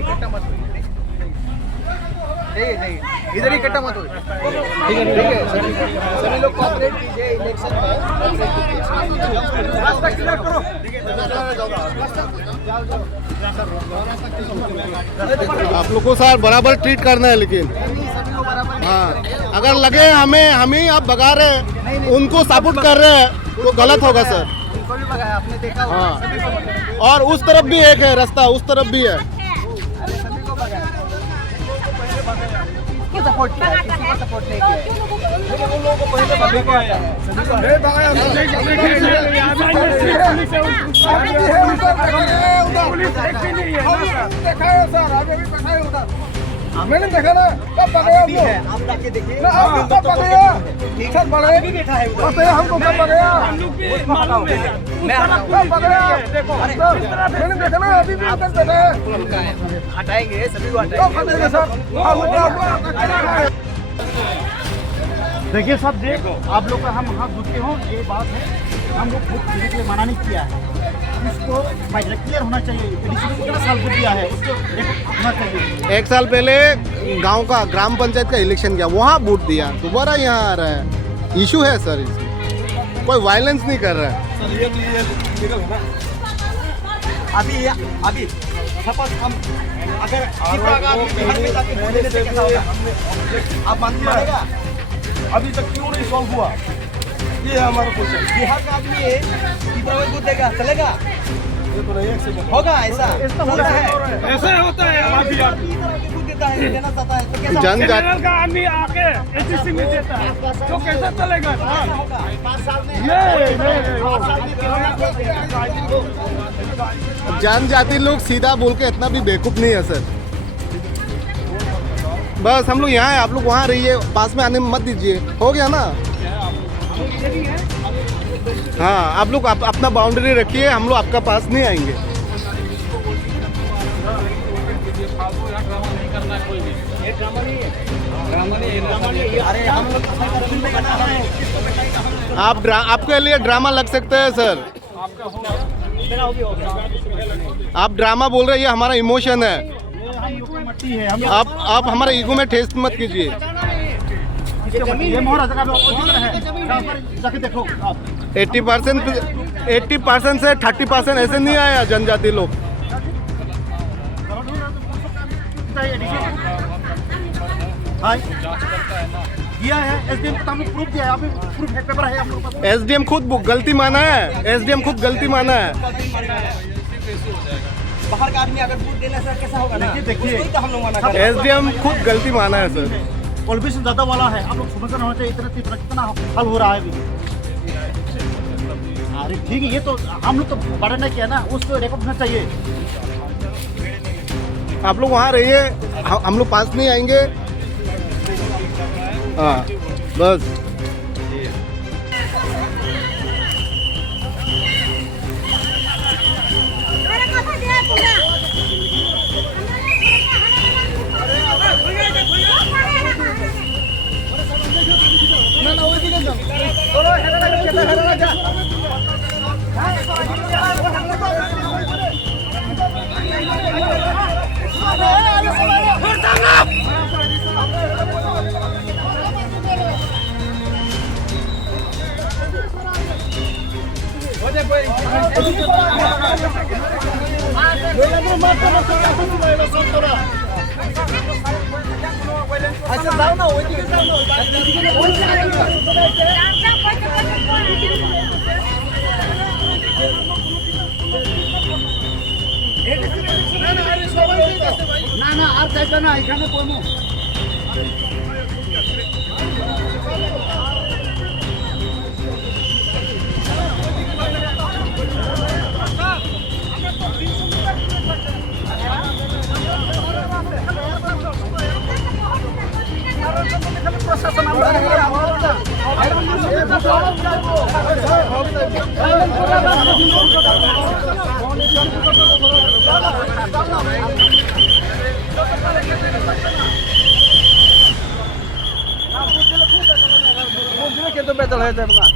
इकट्ठा मत होइए, नहीं इधर इकट्ठा मत होइए, ठीक है सभी लोग कोऑपरेट कीजिए इलेक्शन में। रास्ता क्लियर करो, उनको भी भगाया आपने देखा होगा, हाँ। सभी को भगाया। और उस तरफ भी एक है रास्ता, उस तरफ भी है। सभी को भगाया, किसको सपोर्ट किया, किसी को सपोर्ट नहीं किया, उन लोगों को पहले सभी को आता है, सभी को मैंने देखा ना, कब पकड़े हमको? आप जाके देखिए ना आप कब पकड़े? ठीक पकड़े भी बैठा है उधर। पकड़े हमको कब पकड़े? मैं कब पकड़े? मैंने देखा ना अभी भी अंदर बैठा है। हटाएंगे, सभी को कब हटाएंगे। पकड़ेंगे सर? देखिए साहब, देखो आप लोग का हम हाथ झुकते हो, ये बात है, हम लोग खुद के लिए मना नहीं किया है, उसको क्लियर होना चाहिए। कितना साल को दिया है उसको होना चाहिए। 1 साल पहले गांव का ग्राम पंचायत का इलेक्शन किया, वहाँ वोट दिया, दोबारा यहाँ आ रहा है। इशू है सर, इसमें कोई वायलेंस नहीं कर रहा है। अभी सपोज हम अगर बिहार में जाके वोट देने से कैसा होगा, आप मानेगा? अभी तक क्यों नहीं सॉल्व हुआ? ये है हमारा क्वेश्चन। बिहार का आदमी है, कितना वोट देगा, चलेगा? ये तो नहीं, एक सेकंड होगा ऐसा होता है, ऐसा होता है। अभी आप वोट देता है, देना चाहता है तो कैसा जन जात का आदमी आके एचसी में देता है तो कैसे चलेगा? होगा? 5 साल में जनजाति लोग सीधा बोल के इतना भी बेवकूफ नहीं है सर। बस हम लोग यहाँ हैं, आप लोग वहाँ रहिए, पास में आने में मत दीजिए, हो गया ना। हाँ आप लोग अपना बाउंड्री रखिए, हम लोग आपका पास नहीं आएंगे। अरे हम लोग आपके लिए ड्रामा लग सकता है सर। आप ड्रामा बोल रहे हैं, ये हमारा इमोशन है। आप हमारे ईगो में ठेस मत कीजिए। ये मोहरा जगह पे है, जाके देखो आप। 80% से 30% ऐसे नहीं आया जनजाति लोग। किया है एसडीएम को, हम लोग प्रूफ दिया है, अभी प्रूफ पेपर है हम लोग पास। एसडीएम खुद गलती माना है, एसडीएम खुद गलती माना है। बाहर का आदमी अगर वोट देने से कैसा होगा ना, देखिए उसको ही तो हम लोग मना कर रहे हैं। एसडीएम खुद गलती माना है सर। पॉलिटिशियन ज्यादा वाला है, आप लोग समझना होना चाहिए। कितना हल हो रहा है अभी। अरे ठीक है, ये तो हम लोग तो बड़ा नहीं किया ना, उसको रिकॉर्ड होना चाहिए। आप लोग वहाँ रहिए, हम लोग पास नहीं आएंगे। हाँ बस अच्छा जाओ ना, ওইদিকে যাও না, না না আর চাইবে না, এখানে কোনো প্রশাসন আমরা কিন্তু বেদল হয়ে যাবে না।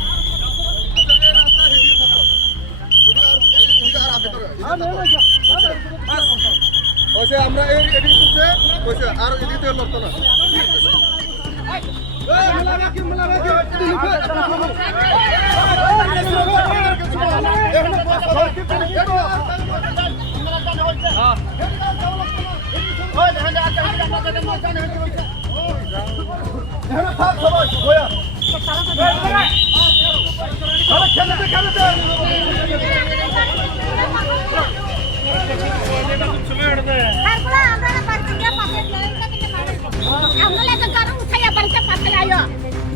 ওইসে আমরা এদিকে তুলছে ওইসে আর এদিকে তো লড়তো না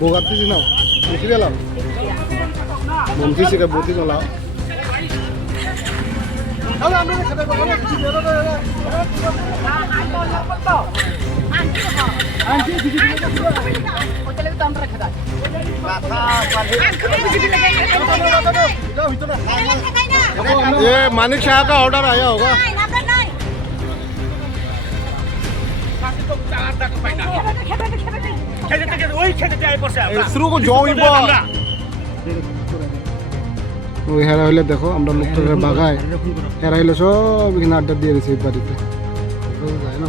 Bogati sih nau, mesti dia lau, mesti sih kayak buti lau. ये मानिक शाह का ऑर्डर आया होगा শুরু কো জইব ওই হেরা হইলে দেখো আমরা লোকটারে বাগায় হেরা হইলে সব এখানে আড্ডা দিয়ে দিছি বাড়িতে যায় না